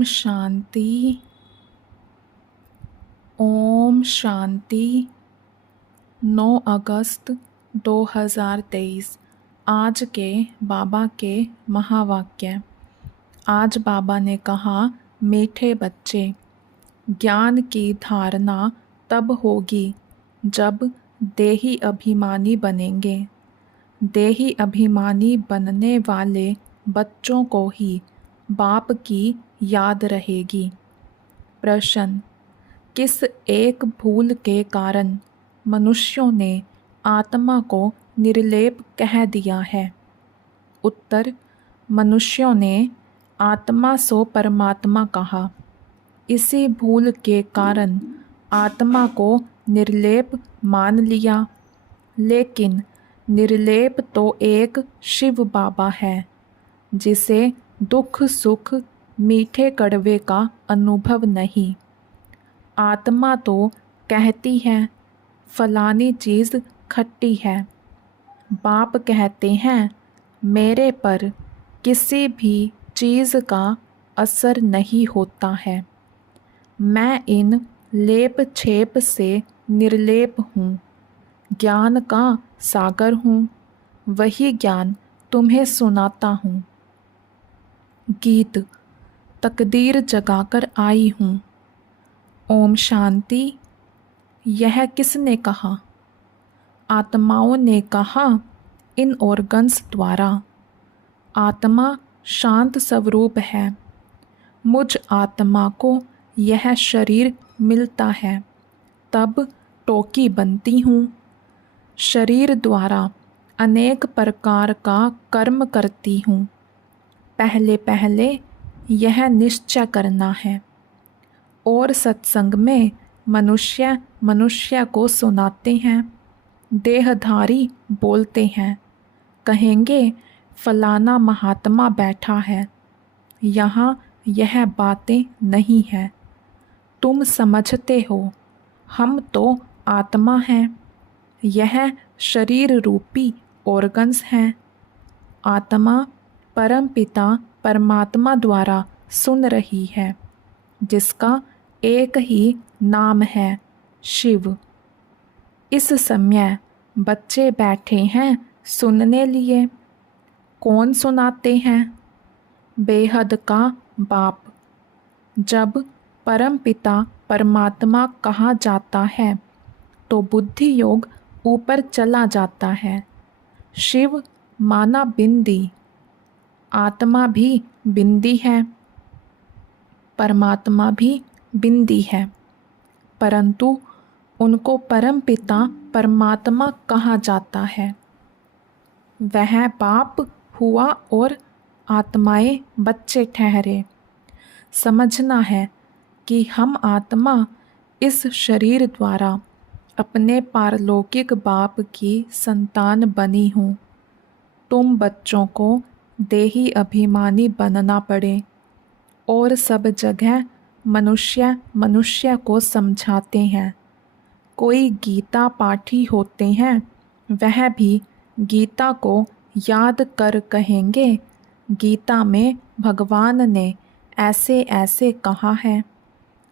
ओम शांति। ओम शांति। 9 अगस्त 2023 आज के बाबा के महावाक्य। आज बाबा ने कहा, मीठे बच्चे, ज्ञान की धारणा तब होगी जब देही अभिमानी बनेंगे। देही अभिमानी बनने वाले बच्चों को ही बाप की याद रहेगी। प्रश्न: किस एक भूल के कारण मनुष्यों ने आत्मा को निर्लेप कह दिया है? उत्तर: मनुष्यों ने आत्मा सो परमात्मा कहा। इसी भूल के कारण आत्मा को निर्लेप मान लिया। लेकिन निर्लेप तो एक शिव बाबा है, जिसे दुख सुख मीठे कड़वे का अनुभव नहीं। आत्मा तो कहती है फलानी चीज़ खट्टी है। बाप कहते हैं मेरे पर किसी भी चीज़ का असर नहीं होता है। मैं इन लेप छेप से निर्लेप हूँ, ज्ञान का सागर हूँ। वही ज्ञान तुम्हें सुनाता हूँ। गीत: तकदीर जगाकर आई हूँ। ओम शांति। यह किसने कहा? आत्माओं ने कहा इन ऑर्गन्स द्वारा। आत्मा शांत स्वरूप है। मुझ आत्मा को यह शरीर मिलता है, तब टोकी बनती हूँ। शरीर द्वारा अनेक प्रकार का कर्म करती हूँ। पहले पहले यह निश्चय करना है। और सत्संग में मनुष्य को सुनाते हैं। देहधारी बोलते हैं, कहेंगे फलाना महात्मा बैठा है। यहाँ यह बातें नहीं हैं। तुम समझते हो हम तो आत्मा हैं, यह शरीर रूपी ऑर्गन्स हैं। आत्मा परमपिता परमात्मा द्वारा सुन रही है, जिसका एक ही नाम है शिव। इस समय बच्चे बैठे हैं सुनने लिए। कौन सुनाते हैं? बेहद का बाप। जब परमपिता परमात्मा कहा जाता है तो बुद्धि योग ऊपर चला जाता है। शिव माना बिंदी। आत्मा भी बिंदी है, परमात्मा भी बिंदी है, परंतु उनको परमपिता परमात्मा कहा जाता है। वह बाप हुआ और आत्माएं बच्चे ठहरे। समझना है कि हम आत्मा इस शरीर द्वारा अपने पारलौकिक बाप की संतान बनी हूँ। तुम बच्चों को देही अभिमानी बनना पड़े। और सब जगह मनुष्य को समझाते हैं। कोई गीता पाठी होते हैं, वह भी गीता को याद कर कहेंगे, गीता में भगवान ने ऐसे ऐसे कहा है।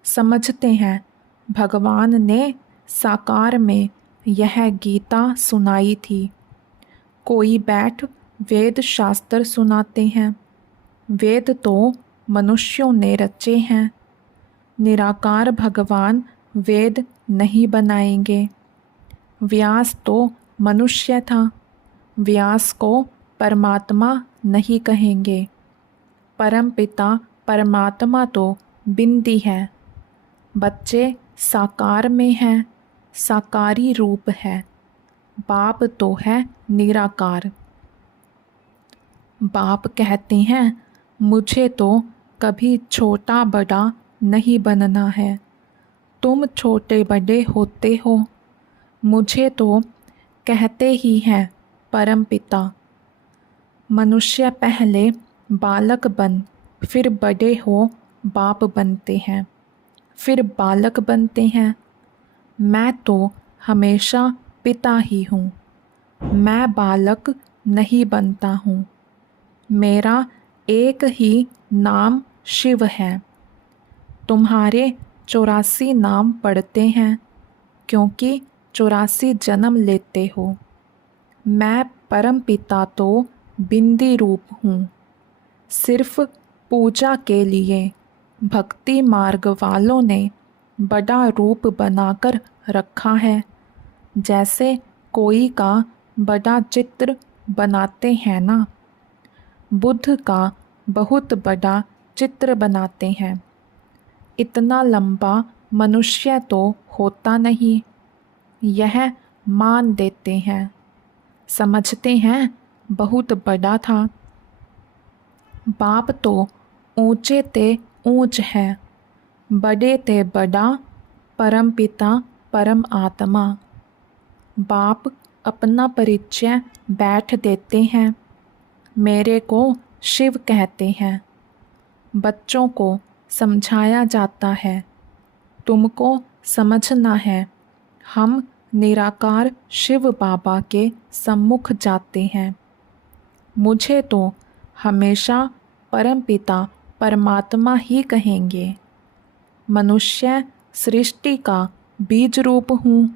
समझते हैं भगवान ने साकार में यह गीता सुनाई थी। कोई बैठ वेद शास्त्र सुनाते हैं। वेद तो मनुष्यों ने रचे हैं। निराकार भगवान वेद नहीं बनाएंगे। व्यास तो मनुष्य था, व्यास को परमात्मा नहीं कहेंगे। परमपिता परमात्मा तो बिंदी है। बच्चे साकार में हैं, साकारी रूप है। बाप तो है निराकार। बाप कहते हैं मुझे तो कभी छोटा बड़ा नहीं बनना है। तुम छोटे बड़े होते हो। मुझे तो कहते ही हैं परमपिता। मनुष्य पहले बालक बन फिर बड़े हो बाप बनते हैं, फिर बालक बनते हैं। मैं तो हमेशा पिता ही हूँ। मैं बालक नहीं बनता हूँ। मेरा एक ही नाम शिव है। तुम्हारे 84 नाम पढ़ते हैं, क्योंकि 84 जन्म लेते हो। मैं परम पिता तो बिंदी रूप हूँ। सिर्फ पूजा के लिए भक्ति मार्ग वालों ने बड़ा रूप बनाकर रखा है, जैसे कोई का बड़ा चित्र बनाते हैं ना। बुद्ध का बहुत बड़ा चित्र बनाते हैं। इतना लंबा मनुष्य तो होता नहीं, यह मान देते हैं। समझते हैं बहुत बड़ा था। बाप तो ऊंचे ते ऊंच है, बड़े ते बड़ा परम पिता परम आत्मा। बाप अपना परिचय बैठ देते हैं। मेरे को शिव कहते हैं। बच्चों को समझाया जाता है, तुमको समझना है। हम निराकार शिव बाबा के सम्मुख जाते हैं। मुझे तो हमेशा परमपिता परमात्मा ही कहेंगे। मनुष्य सृष्टि का बीज रूप हूँ।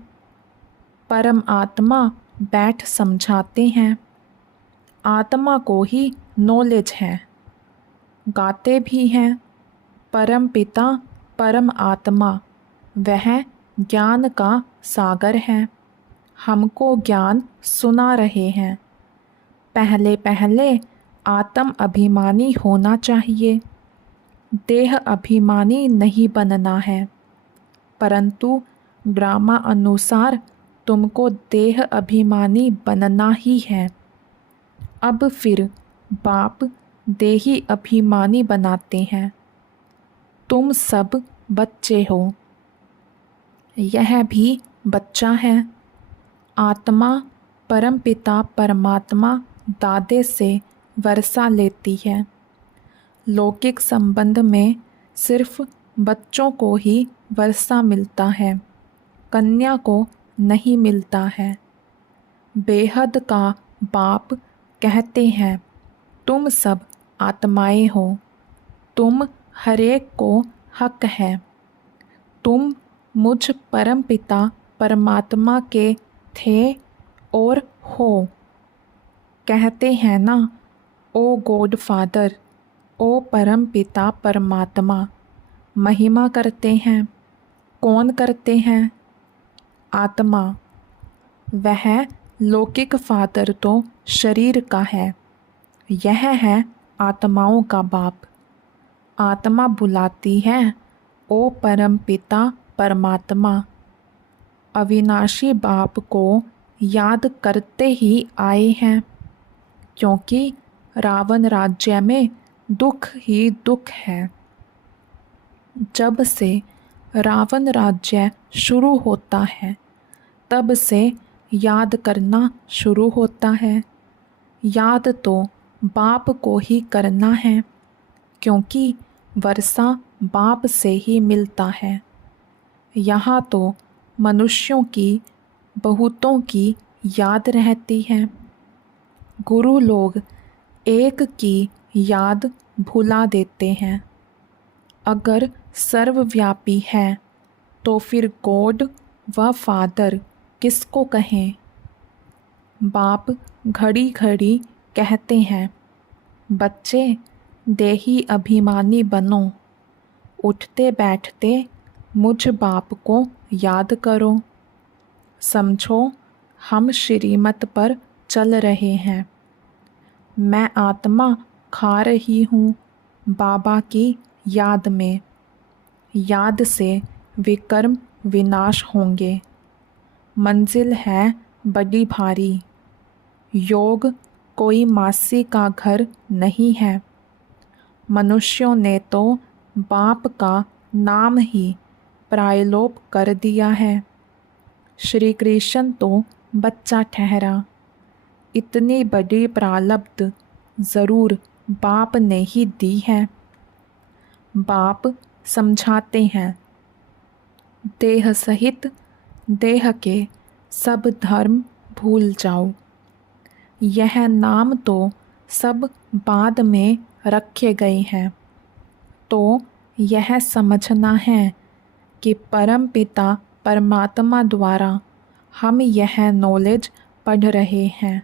परम आत्मा बैठ समझाते हैं। आत्मा को ही नॉलेज है, गाते भी हैं। परम पिता परम आत्मा वह ज्ञान का सागर है, हमको ज्ञान सुना रहे हैं। पहले पहले आत्म अभिमानी होना चाहिए, देह अभिमानी नहीं बनना है। परंतु ड्रामा अनुसार तुमको देह अभिमानी बनना ही है। अब फिर बाप देही अभिमानी बनाते हैं। तुम सब बच्चे हो, यह भी बच्चा है। आत्मा परम पिता परमात्मा दादे से वर्षा लेती है। लौकिक संबंध में सिर्फ बच्चों को ही वर्षा मिलता है, कन्या को नहीं मिलता है। बेहद का बाप कहते हैं, तुम सब आत्माएं हो, तुम हरेक को हक है। तुम मुझ परम पिता परमात्मा के थे और हो। कहते हैं ना, ओ गॉड फादर, ओ परम पिता परमात्मा। महिमा करते हैं। कौन करते हैं? आत्मा। वह लौकिक फादर तो शरीर का है, यह है आत्माओं का बाप। आत्मा बुलाती है, ओ परम पिता परमात्मा। अविनाशी बाप को याद करते ही आए हैं, क्योंकि रावण राज्य में दुख ही दुख है। जब से रावण राज्य शुरू होता है, तब से याद करना शुरू होता है। याद तो बाप को ही करना है, क्योंकि वर्षा बाप से ही मिलता है। यहाँ तो मनुष्यों की बहुतों की याद रहती है। गुरु लोग एक की याद भुला देते हैं। अगर सर्वव्यापी है तो फिर गॉड व फादर किसको कहें? बाप घड़ी घड़ी कहते हैं, बच्चे देही अभिमानी बनो। उठते बैठते मुझ बाप को याद करो। समझो हम श्रीमत पर चल रहे हैं। मैं आत्मा खा रही हूँ बाबा की याद में। याद से विकर्म विनाश होंगे। मंजिल है बड़ी भारी। योग कोई मासी का घर नहीं है। मनुष्यों ने तो बाप का नाम ही प्रायलोप कर दिया है। श्री कृष्ण तो बच्चा ठहरा। इतनी बड़ी प्रारब्ध ज़रूर बाप ने ही दी है। बाप समझाते हैं, देह सहित देह के सब धर्म भूल जाओ। यह नाम तो सब बाद में रखे गए हैं, तो यह समझना है कि परम पिता परमात्मा द्वारा हम यह नॉलेज पढ़ रहे हैं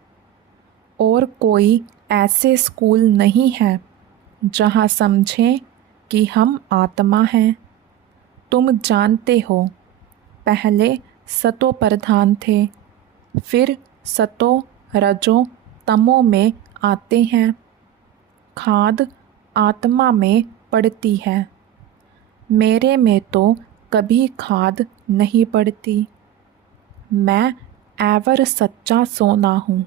और कोई ऐसे स्कूल नहीं है जहाँ समझें कि हम आत्मा हैं। तुम जानते हो, पहले सतो प्रधान थे, फिर सतो रजो तमो में आते हैं। खाद आत्मा में पड़ती है, मेरे में तो कभी खाद नहीं पड़ती। मैं एवर सच्चा सोना हूँ।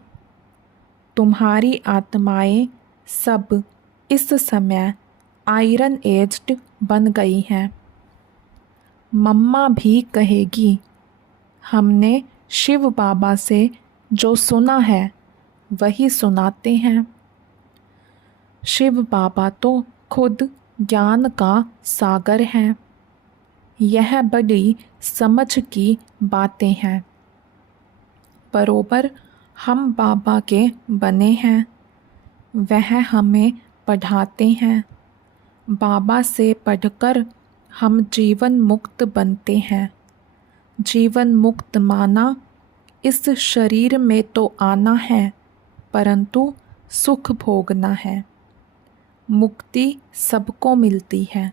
तुम्हारी आत्माएं सब इस समय आयरन एज्ड बन गई हैं। मम्मा भी कहेगी, हमने शिव बाबा से जो सुना है वही सुनाते हैं। शिव बाबा तो खुद ज्ञान का सागर हैं। यह बड़ी समझ की बातें हैं। बरोबर हम बाबा के बने हैं। वह हमें पढ़ाते हैं। बाबा से पढ़कर हम जीवन मुक्त बनते हैं। जीवन मुक्त माना इस शरीर में तो आना है, परंतु सुख भोगना है। मुक्ति सबको मिलती है,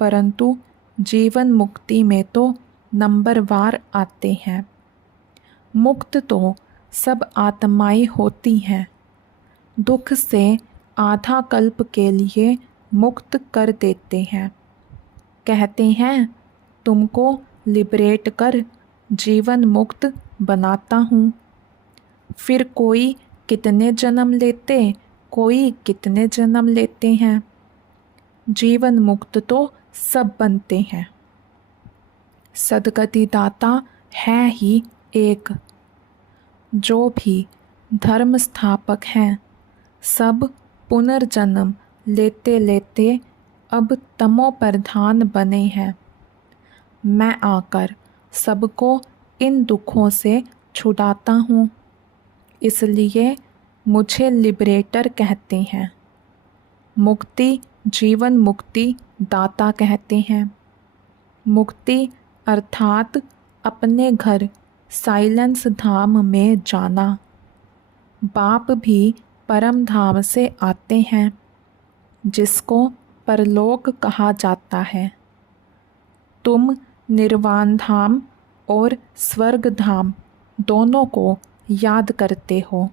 परंतु जीवन मुक्ति में तो नंबरवार आते हैं। मुक्त तो सब आत्माएं होती हैं। दुख से आधा कल्प के लिए मुक्त कर देते हैं। कहते हैं, तुमको लिबरेट कर जीवन मुक्त बनाता हूँ। फिर कोई कितने जन्म लेते, कोई कितने जन्म लेते हैं। जीवन मुक्त तो सब बनते हैं। सदगति दाता है ही एक। जो भी धर्म स्थापक हैं, सब पुनर्जन्म लेते लेते अब तमो प्रधान बने हैं। मैं आकर सबको इन दुखों से छुड़ाता हूँ, इसलिए मुझे लिबरेटर कहते हैं। मुक्ति जीवन मुक्ति दाता कहते हैं। मुक्ति अर्थात अपने घर साइलेंस धाम में जाना। बाप भी परम धाम से आते हैं, जिसको परलोक कहा जाता है। तुम निर्वाण धाम और स्वर्ग धाम दोनों को याद करते हो।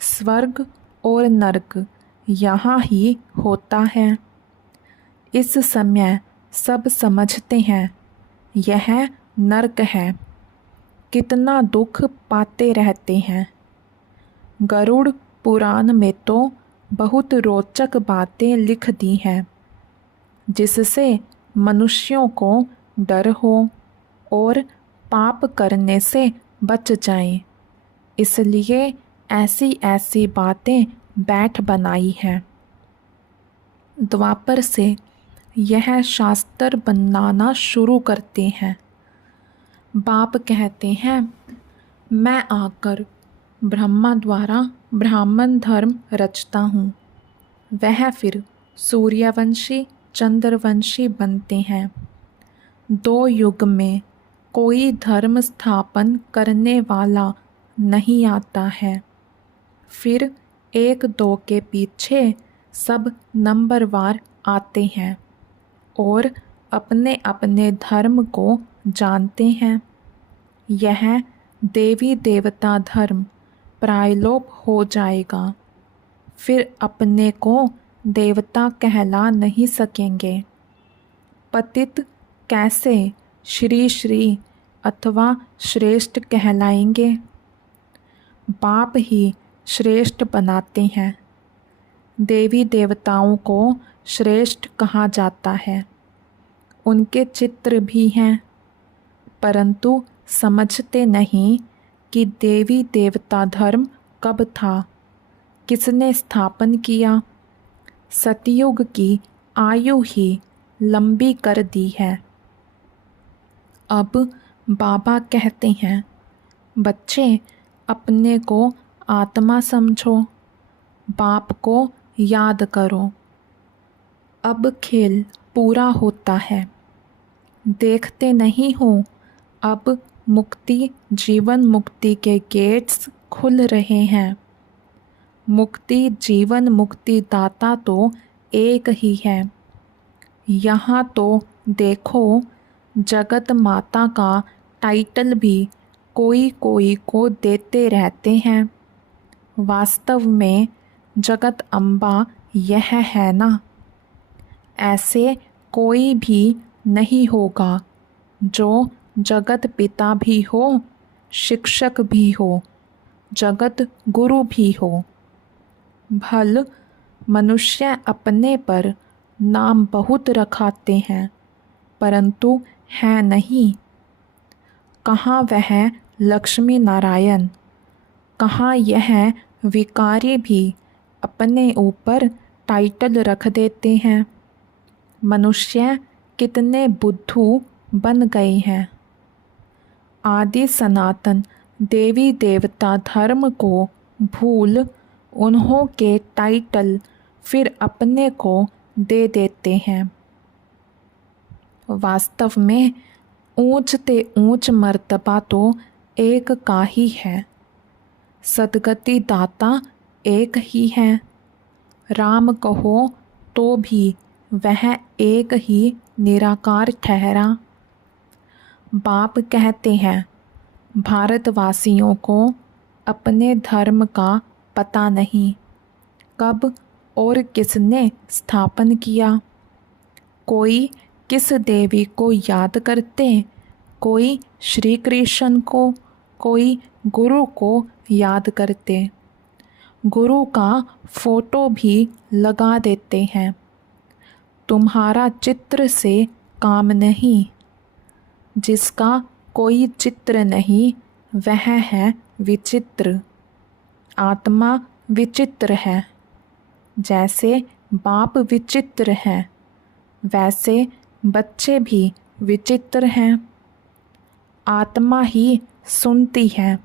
स्वर्ग और नरक यहाँ ही होता है। इस समय सब समझते हैं यह नरक है। कितना दुख पाते रहते हैं। गरुड़ पुराण में तो बहुत रोचक बातें लिख दी हैं, जिससे मनुष्यों को डर हो और पाप करने से बच जाएं। इसलिए ऐसी ऐसी बातें बैठ बनाई हैं। द्वापर से यह शास्त्र बनाना शुरू करते हैं। बाप कहते हैं, मैं आकर ब्रह्मा द्वारा ब्राह्मण धर्म रचता हूँ। वह फिर सूर्यवंशी चंद्रवंशी बनते हैं। 2 युग में कोई धर्म स्थापन करने वाला नहीं आता है। फिर 1-2 के पीछे सब नंबरवार आते हैं और अपने अपने धर्म को जानते हैं। यह देवी देवता धर्म प्रायलोप हो जाएगा। फिर अपने को देवता कहला नहीं सकेंगे। पतित कैसे श्री श्री अथवा श्रेष्ठ कहलाएंगे। बाप ही श्रेष्ठ बनाते हैं। देवी देवताओं को श्रेष्ठ कहा जाता है। उनके चित्र भी हैं, परंतु समझते नहीं कि देवी देवता धर्म कब था, किसने स्थापन किया। सतयुग की आयु ही लंबी कर दी है। अब बाबा कहते हैं, बच्चे अपने को आत्मा समझो, बाप को याद करो। अब खेल पूरा होता है। देखते नहीं हो अब मुक्ति जीवन मुक्ति के गेट्स खुल रहे हैं। मुक्ति जीवन मुक्ति दाता तो एक ही है। यहाँ तो देखो जगत माता का टाइटल भी कोई कोई को देते रहते हैं। वास्तव में जगत अम्बा यह है ना। ऐसे कोई भी नहीं होगा जो जगत पिता भी हो, शिक्षक भी हो, जगत गुरु भी हो। भल मनुष्य अपने पर नाम बहुत रखाते हैं परंतु है नहीं। कहाँ वह लक्ष्मी नारायण, कहाँ यह विकारी भी अपने ऊपर टाइटल रख देते हैं। मनुष्य कितने बुद्धू बन गए हैं। आदि सनातन देवी देवता धर्म को भूल उन्हों के टाइटल फिर अपने को दे देते हैं। वास्तव में ऊंच ते ऊंच मर्तबा तो एक का ही है। सदगति दाता एक ही है। राम कहो तो भी वह एक ही निराकार ठहरा। बाप कहते हैं भारतवासियों को अपने धर्म का पता नहीं, कब और किसने स्थापन किया। कोई किस देवी को याद करते, कोई श्री कृष्ण को, कोई गुरु को याद करते। गुरु का फोटो भी लगा देते हैं। तुम्हारा चित्र से काम नहीं। जिसका कोई चित्र नहीं वह है विचित्र। आत्मा विचित्र है। जैसे बाप विचित्र है वैसे बच्चे भी विचित्र हैं। आत्मा ही सुनती है।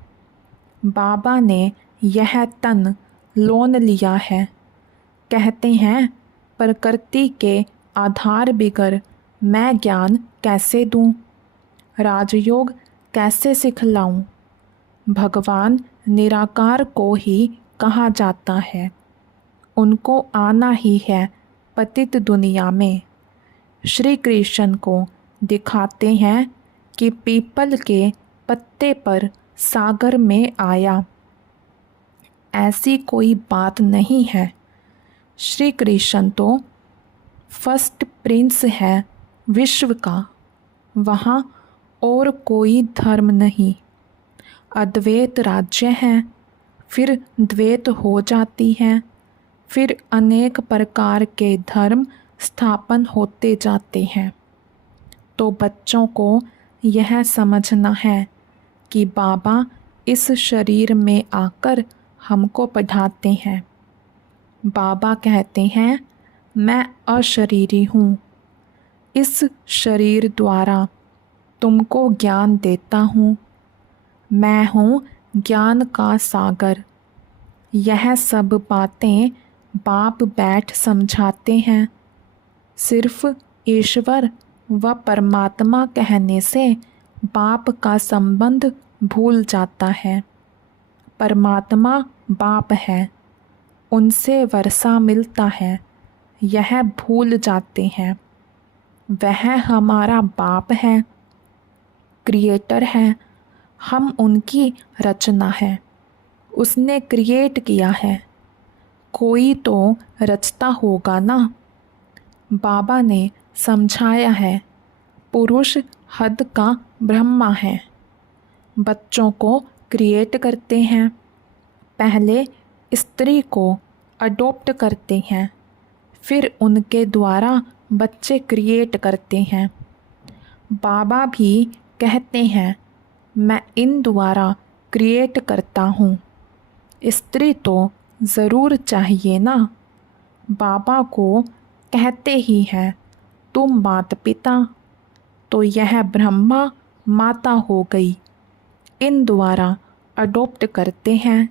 बाबा ने यह तन लोन लिया है। कहते हैं प्रकृति के आधार बिगर मैं ज्ञान कैसे दूं, राजयोग कैसे सिखलाऊं। भगवान निराकार को ही कहा जाता है। उनको आना ही है पतित दुनिया में। श्री कृष्ण को दिखाते हैं कि पीपल के पत्ते पर सागर में आया। ऐसी कोई बात नहीं है। श्री कृष्ण तो फर्स्ट प्रिंस है विश्व का। वहाँ और कोई धर्म नहीं। अद्वैत राज्य है, फिर द्वैत हो जाती है, फिर अनेक प्रकार के धर्म स्थापन होते जाते हैं। तो बच्चों को यह समझना है कि बाबा इस शरीर में आकर हमको पढ़ाते हैं। बाबा कहते हैं मैं अशरीरी हूँ। इस शरीर द्वारा तुमको ज्ञान देता हूँ। मैं हूँ ज्ञान का सागर। यह सब बातें बाप बैठ समझाते हैं। सिर्फ ईश्वर व परमात्मा कहने से बाप का संबंध भूल जाता है। परमात्मा बाप है, उनसे वर्षा मिलता है, यह भूल जाते हैं। वह हमारा बाप है, क्रिएटर है, हम उनकी रचना है। उसने क्रिएट किया है, कोई तो रचता होगा ना। बाबा ने समझाया है पुरुष हद का ब्रह्मा है। बच्चों को क्रिएट करते हैं, पहले स्त्री को अडॉप्ट करते हैं, फिर उनके द्वारा बच्चे क्रिएट करते हैं। बाबा भी कहते हैं मैं इन द्वारा क्रिएट करता हूँ। स्त्री तो ज़रूर चाहिए ना। बाबा को कहते ही हैं तुम माता पिता, तो यह ब्रह्मा माता हो गई। इन द्वारा अडॉप्ट करते हैं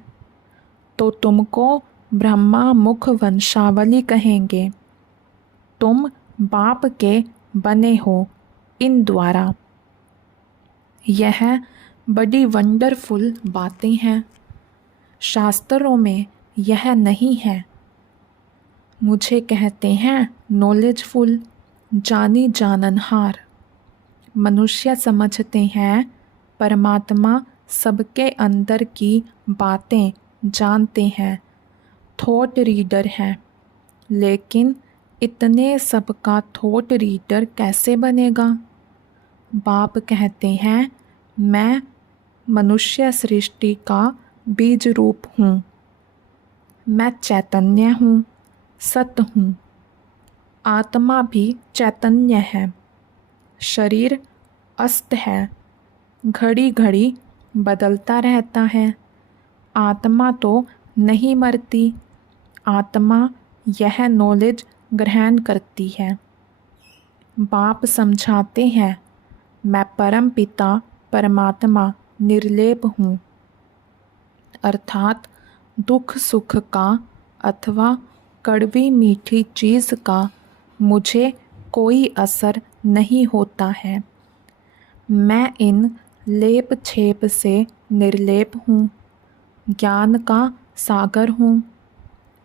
तो तुमको ब्रह्मा मुख वंशावली कहेंगे। तुम बाप के बने हो इन द्वारा। यह बड़ी वंडरफुल बातें हैं, शास्त्रों में यह नहीं है। मुझे कहते हैं नॉलेजफुल, जानी जाननहार। मनुष्य समझते हैं परमात्मा सबके अंदर की बातें जानते हैं, थॉट रीडर हैं। लेकिन इतने सबका थॉट रीडर कैसे बनेगा? बाप कहते हैं मैं मनुष्य सृष्टि का बीज रूप हूँ। मैं चैतन्य हूँ, सत्य हूँ। आत्मा भी चैतन्य है। शरीर अस्त है, घड़ी घड़ी बदलता रहता है। आत्मा तो नहीं मरती। आत्मा यह नॉलेज ग्रहण करती है। बाप समझाते हैं मैं परम पिता परमात्मा निर्लेप हूँ, अर्थात दुख सुख का अथवा कड़वी मीठी चीज़ का मुझे कोई असर नहीं होता है। मैं इन लेप छेप से निर्लेप हूँ, ज्ञान का सागर हूँ।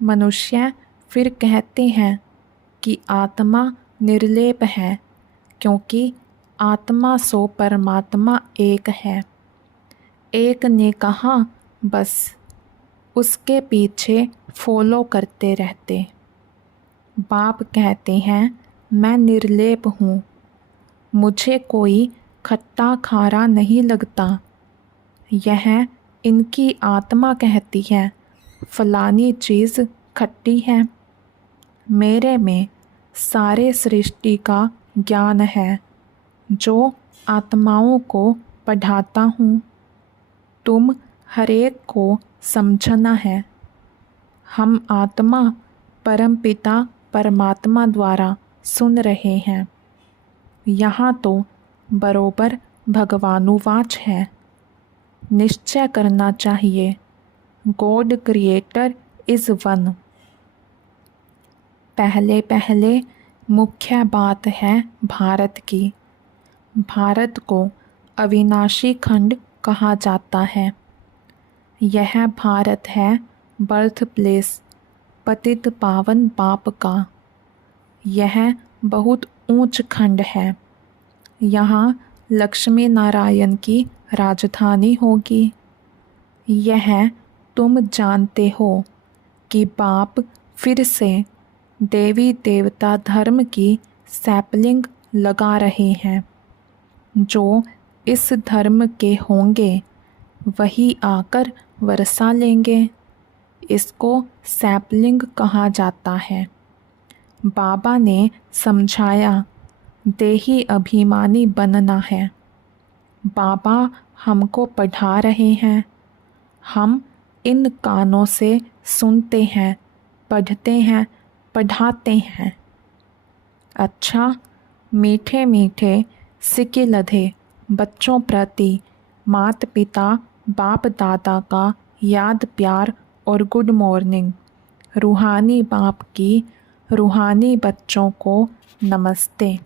मनुष्य फिर कहते हैं कि आत्मा निर्लेप है, क्योंकि आत्मा सो परमात्मा एक है। एक ने कहा बस उसके पीछे फॉलो करते रहते। बाप कहते हैं मैं निर्लेप हूँ, मुझे कोई खट्टा खारा नहीं लगता। यह इनकी आत्मा कहती है फलानी चीज़ खट्टी है। मेरे में सारे सृष्टि का ज्ञान है जो आत्माओं को पढ़ाता हूँ। तुम हरेक को समझना है। हम आत्मा परमपिता परमात्मा द्वारा सुन रहे हैं। यहाँ तो बरोबर भगवानुवाच है। निश्चय करना चाहिए गॉड क्रिएटर इज़ वन। पहले पहले मुख्य बात है भारत की। भारत को अविनाशी खंड कहा जाता है। यह भारत है बर्थ प्लेस पतित पावन बाप का। यह बहुत ऊंच खंड है। यहाँ लक्ष्मी नारायण की राजधानी होगी। यह तुम जानते हो कि बाप फिर से देवी देवता धर्म की सैपलिंग लगा रहे हैं। जो इस धर्म के होंगे वही आकर वर्षा लेंगे। इसको सैपलिंग कहा जाता है। बाबा ने समझाया देही अभिमानी बनना है। बाबा हमको पढ़ा रहे हैं। हम इन कानों से सुनते हैं, पढ़ते हैं, पढ़ाते हैं। अच्छा, मीठे मीठे सिक्के लधे बच्चों प्रति माता पिता बाप दादा का याद प्यार और गुड मॉर्निंग। रूहानी बाप की रूहानी बच्चों को नमस्ते।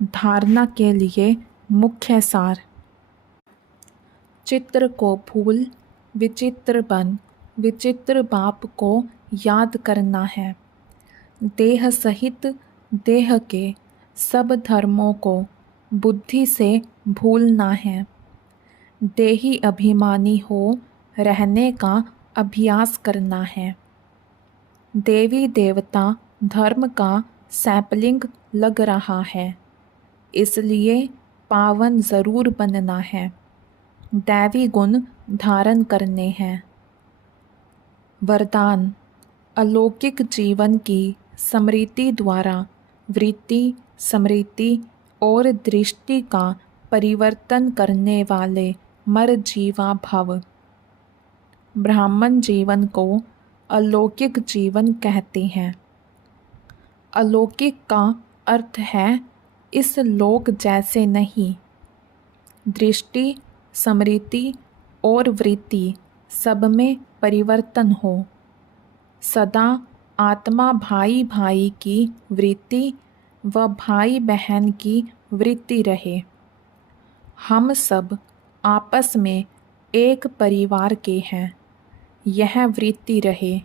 धारणा के लिए मुख्य सार। चित्र को भूल विचित्र बन विचित्र बाप को याद करना है। देह सहित देह के सब धर्मों को बुद्धि से भूलना है। देही अभिमानी हो रहने का अभ्यास करना है। देवी देवता धर्म का सैपलिंग लग रहा है, इसलिए पावन ज़रूर बनना है। दैवी गुण धारण करने हैं। वरदान अलौकिक जीवन की स्मृति द्वारा वृत्ति, स्मृति और दृष्टि का परिवर्तन करने वाले मरजीवा भव। ब्राह्मण जीवन को अलौकिक जीवन कहते हैं। अलौकिक का अर्थ है इस लोक जैसे नहीं। दृष्टि, स्मृति और वृत्ति सब में परिवर्तन हो। सदा आत्मा भाई भाई की वृत्ति व भाई बहन की वृत्ति रहे। हम सब आपस में एक परिवार के हैं, यह वृत्ति रहे।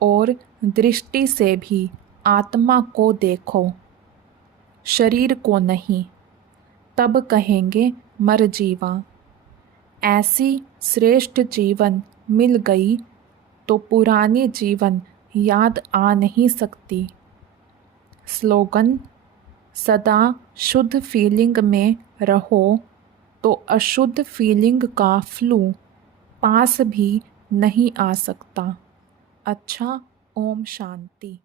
और दृष्टि से भी आत्मा को देखो, शरीर को नहीं, तब कहेंगे मर जीवा। ऐसी श्रेष्ठ जीवन मिल गई तो पुरानी जीवन याद आ नहीं सकती। स्लोगन: सदा शुद्ध फीलिंग में रहो तो अशुद्ध फीलिंग का फ्लू पास भी नहीं आ सकता। अच्छा, ओम शांति।